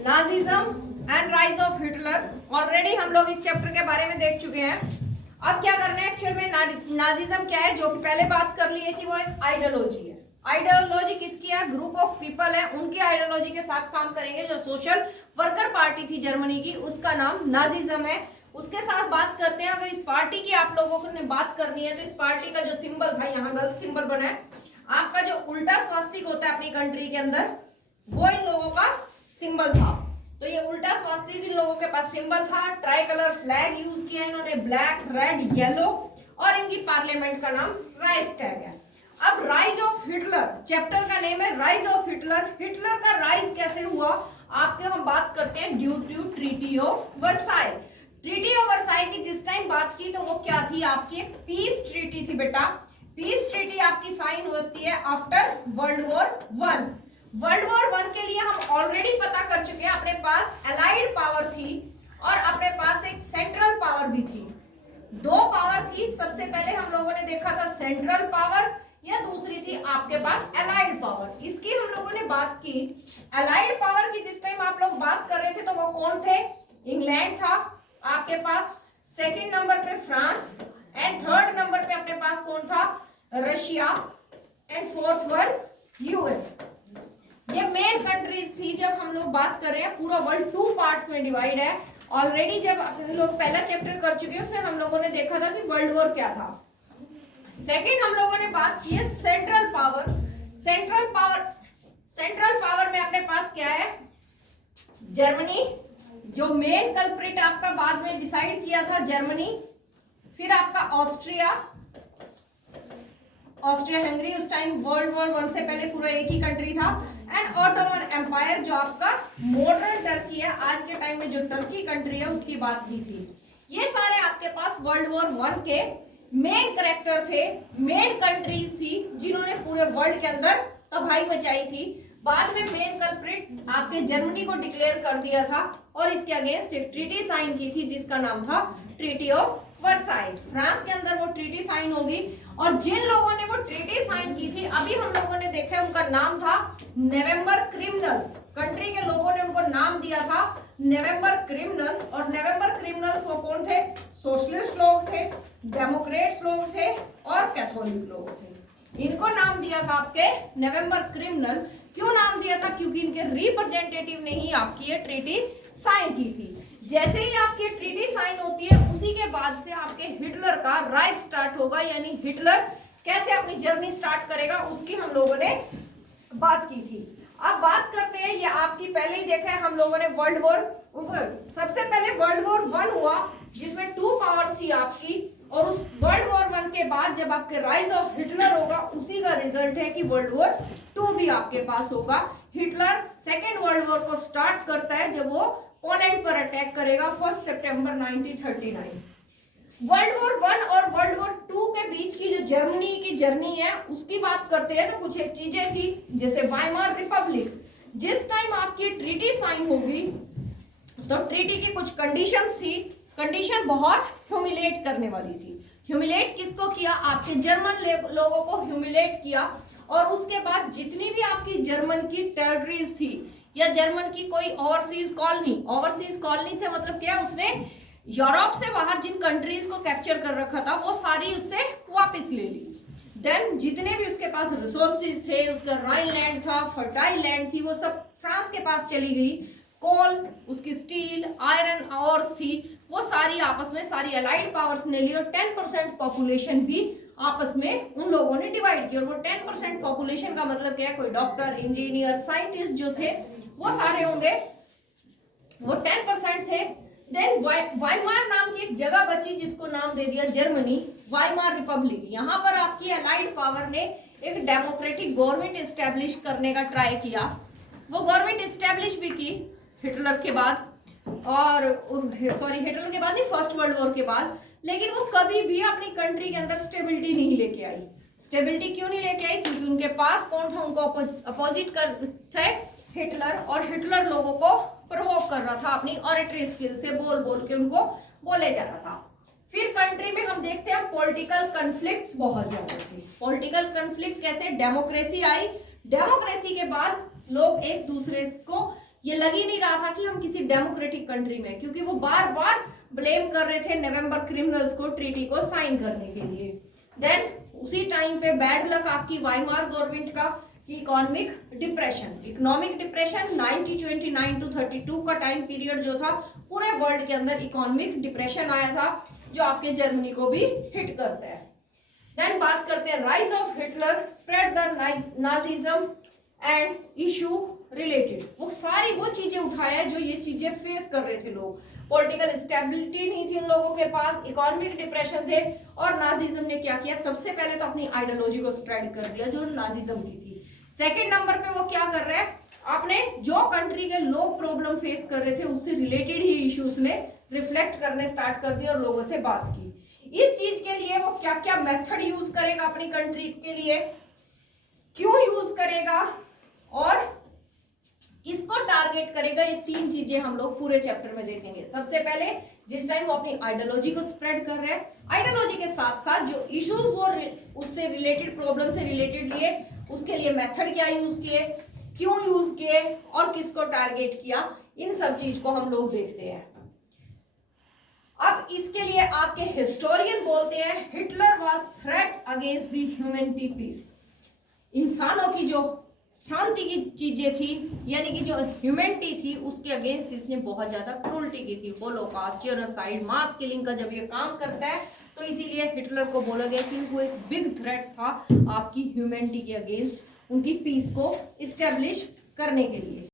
Nazism and rise of Hitler. Already हम लोग इस चैप्टर के बारे में देख चुके हैं। अब क्या करना है एक्चुअल में, नाजिज्म क्या है, जो कि पहले बात कर ली है कि वो एक आइडियोलॉजी है। आइडियोलॉजी किसकी है? ग्रुप ऑफ पीपल है, उनकी आइडियोलॉजी के साथ काम करेंगे। जो सोशल वर्कर पार्टी थी जर्मनी की, उसका नाम नाजिज्म है। उसके साथ बात करते हैं। अगर इस पार्टी की आप लोगों ने बात करनी है तो इस पार्टी का जो सिंबल था, यहाँ गलत सिंबल बना है, आपका जो उल्टा स्वास्तिक होता है अपनी कंट्री के अंदर, वो इन लोगों का सिंबल था। तो ये उल्टा स्वास्तिक इन लोगों के पास सिंबल था। ट्राई कलर फ्लैग यूज किया इन्होंने, ब्लैक रेड येलो, और इनकी पार्लियामेंट का नाम राइक्सटैग है। अब राइज ऑफ हिटलर, चैप्टर का नेम है राइज ऑफ हिटलर। हिटलर का राइज कैसे हुआ आपके, हम बात करते हैं due to treaty of Versailles. Treaty of Versailles की जिस टाइम बात की तो वो क्या थी, आपकी एक पीस ट्रीटी थी बेटा। पीस ट्रीटी आपकी साइन होती है after world war one. World war one के लिए हम ऑलरेडी पता कर चुके हैं, अपने पास एलाइड पावर थी और अपने पास एक सेंट्रल पावर भी थी। दो पावर थी। सबसे पहले हम लोगों ने देखा था सेंट्रल पावर, या दूसरी थी आपके पास एलाइड पावर। इसकी हम लोगों ने बात की। एलाइड पावर की जिस टाइम आप लोग बात कर रहे थे तो वो कौन थे? इंग्लैंड था आपके पास, सेकंड नंबर पे फ्रांस, एंड थर्ड नंबर पे अपने पास कौन था? Russia, and fourth one US. ये मेन कंट्रीज थी। जब हम लोग बात कर रहे हैं, पूरा वर्ल्ड टू पार्ट्स में डिवाइड है। ऑलरेडी जब हम लोग पहला चैप्टर कर चुके हैं, उसमें हम लोगों ने देखा था कि वर्ल्ड वॉर क्या था। सेकंड हम लोगों ने बात की है सेंट्रल पावर। सेंट्रल पावर में अपने पास क्या है? जर्मनी, जो मेन कल्प्रिट आपका बाद में डिसाइड किया था, जर्मनी। फिर आपका ऑस्ट्रिया हंगरी, उस टाइम वर्ल्ड वॉर वन से पहले पूरा एक ही कंट्री था। एंड ऑटोमन एम्पायर, जो आपका मॉडर्न टर्की है, आज के टाइम में जो टर्की कंट्री है उसकी बात की थी। ये सारे आपके पास वर्ल्ड वॉर वन के मेन कैरेक्टर थे, मेन कंट्रीज थी जिन्होंने पूरे वर्ल्ड के अंदर तबाही मचाई थी। बाद में मेन कल्प्रिट आपके जर्मनी को डिक्लेयर कर दिया था और इसके अगेंस्ट एक ट्रीटी साइन की थी जिसका नाम था ट्रीटी ऑफ वर्साई। फ्रांस के अंदर वो ट्रीटी साइन होगी। और जिन लोगों ने वो ट्रीटी साइन की थी, अभी हम लोगों ने देखा उनका नाम था नवंबर क्रिमिनल्स। कंट्री के लोगों ने उनको नाम दिया था नवंबर क्रिमिनल्स। और नवंबर क्रिमिनल्स वो कौन थे? सोशलिस्ट लोग थे, डेमोक्रेट्स लोग थे और कैथोलिक लोग थे। इनको नाम दिया था आपके नवंबर क्रिमिनल। क्यों नाम दिया था? क्योंकि इनके रिप्रेजेंटेटिव ने ही आपकी ये ट्रीटी साइन की थी। जैसे ही आपकी ट्रीटी साइन होती है, उसी के बाद से आपके हिटलर का राइज स्टार्ट होगा, यानी हिटलर कैसे अपनी जर्नी स्टार्ट करेगा उसकी हम लोगों ने बात की थी। अब बात करते हैं, ये आपकी पहले ही देखा है हम लोगों ने वर्ल्ड वॉर। सबसे पहले वर्ल्ड वॉर वन हुआ जिसमें टू पावर्स थी आपकी, और उस वर्ल्ड वॉर वन के बाद जब आपके राइज ऑफ हिटलर होगा, उसी का रिजल्ट है कि वर्ल्ड वॉर टू भी आपके पास होगा। हिटलर सेकेंड वर्ल्ड वॉर को स्टार्ट करता है जब वो पोलैंड पर अटैक करेगा 1 सितंबर 1939। वर्ल्ड वॉर वन और वर्ल्ड वॉर टू के बीच की जो जर्मनी की जर्नी है उसकी बात करते हैं तो कुछ एक चीजें थी, जैसे वाइमार रिपब्लिक। जिस टाइम आपकी ट्रीटी साइन होगी तो ट्रीटी की कुछ कंडीशंस थी। कंडीशन बहुत ह्यूमिलेट करने वाली थी। ह्यूमिलेट किसको किया? आपके जर्मन लोगों को ह्यूमिलेट किया। और उसके बाद जितनी भी आपकी जर्मन की टेरिटरीज थी या जर्मन की कोई ओवरसीज कॉलोनी से मतलब क्या, उसने यूरोप से बाहर जिन कंट्रीज को कैप्चर कर रखा था वो सारी उससे वापस ले ली। देन जितने भी उसके पास रिसोर्सेज थे, उसका राइन लैंड था, फर्टाइल लैंड थी, वो सब फ्रांस के पास चली गई। कोल, उसकी स्टील, आयरन ऑर्स थी, वो सारी आपस में सारी अलाइड पावर्स ने ली। और 10% पॉपुलेशन भी आपस में उन लोगों ने डिवाइड की। और वो 10% पॉपुलेशन का मतलब क्या है? कोई डॉक्टर, इंजीनियर, साइंटिस्ट जो थे वो सारे होंगे, वो 10% थे। देन वाइमार नाम की एक जगह बची जिसको नाम दे दिया जर्मनी, वाइमार रिपब्लिक। यहाँ पर आपकी अलाइड पावर ने एक डेमोक्रेटिक गवर्नमेंट एस्टेब्लिश करने का ट्राई किया। वो गवर्नमेंट एस्टेब्लिश भी की हिटलर के बाद, और हिटलर के बाद नहीं, फर्स्ट वर्ल्ड वॉर के बाद। लेकिन वो कभी भी अपनी कंट्री के अंदर स्टेबिलिटी नहीं लेके आई। स्टेबिलिटी क्यों नहीं लेके आई? क्योंकि उनके पास कौन था? उनको अपोजिट कर थे हिटलर, और हिटलर लोगों को प्रोवोक कर रहा था अपनी ऑरेटरी स्किल से, बोल के उनको बोले जा रहा था। फिर कंट्री में हम देखते हैं पॉलिटिकल कन्फ्लिक्ट्स बहुत ज्यादा थे। पॉलिटिकल कन्फ्लिक्ट कैसे? डेमोक्रेसी आई, डेमोक्रेसी के बाद लोग एक दूसरे को ये लग ही नहीं रहा था कि हम किसी डेमोक्रेटिक कंट्री में, क्योंकि वो बार बार ब्लेम कर रहे थे नवंबर क्रिमिनल्स को ट्रीटी को साइन करने के लिए। देन उसी टाइम पे बैड लक आपकी वाइमार गवर्नमेंट का कि इकोनॉमिक डिप्रेशन 1929 टू 32 का टाइम पीरियड जो था, पूरे वर्ल्ड के अंदर इकोनॉमिक डिप्रेशन आया था जो आपके जर्मनी को भी हिट करता है। देन बात करते हैं rise of Hitler, spread the Nazism and issue related. वो सारी वो चीजें उठाया जो ये चीजें फेस कर रहे थे लोग। पॉलिटिकल स्टेबिलिटी नहीं थी उन लोगों के पास, इकोनॉमिक डिप्रेशन थे, और नाजिज्म ने क्या किया, सबसे पहले तो अपनी आइडियोलॉजी को स्प्रेड कर दिया जो नाजिज्म की थी। सेकेंड नंबर पे वो क्या कर रहे हैं, आपने जो कंट्री के लोग प्रॉब्लम फेस कर रहे थे उससे रिलेटेड ही इश्यूज ने रिफ्लेक्ट करने स्टार्ट कर दिया और लोगों से बात की। इस चीज के लिए वो क्या क्या मेथड यूज करेगा अपनी कंट्री के लिए, क्यों यूज करेगा और किसको टारगेट करेगा, ये तीन चीजें हम लोग पूरे चैप्टर में देखेंगे। सबसे पहले जिस टाइम वो अपनी आइडियोलॉजी को स्प्रेड कर रहे हैं, आइडियोलॉजी के साथ साथ जो इश्यूज वो उससे रिलेटेड, प्रॉब्लम से रिलेटेड लिए, उसके लिए मेथड क्या यूज किए, क्यों यूज किए और किसको टारगेट किया, इन सब चीज को हम लोग देखते हैं। अब इसके लिए आपके हिस्टोरियन बोलते हैं Hitler was threat against the humanity peace. इंसानों की जो शांति की चीजें थी, यानी कि जो ह्यूमैनिटी थी, उसके अगेंस्ट इसने बहुत ज्यादा क्रूरटी की थी। होलोकॉस्ट, जेनोसाइड, मास किलिंग का जब ये काम करता है तो इसीलिए हिटलर को बोला गया कि वो एक बिग थ्रेट था आपकी ह्यूमैनिटी के अगेंस्ट, उनकी पीस को इस्टेब्लिश करने के लिए।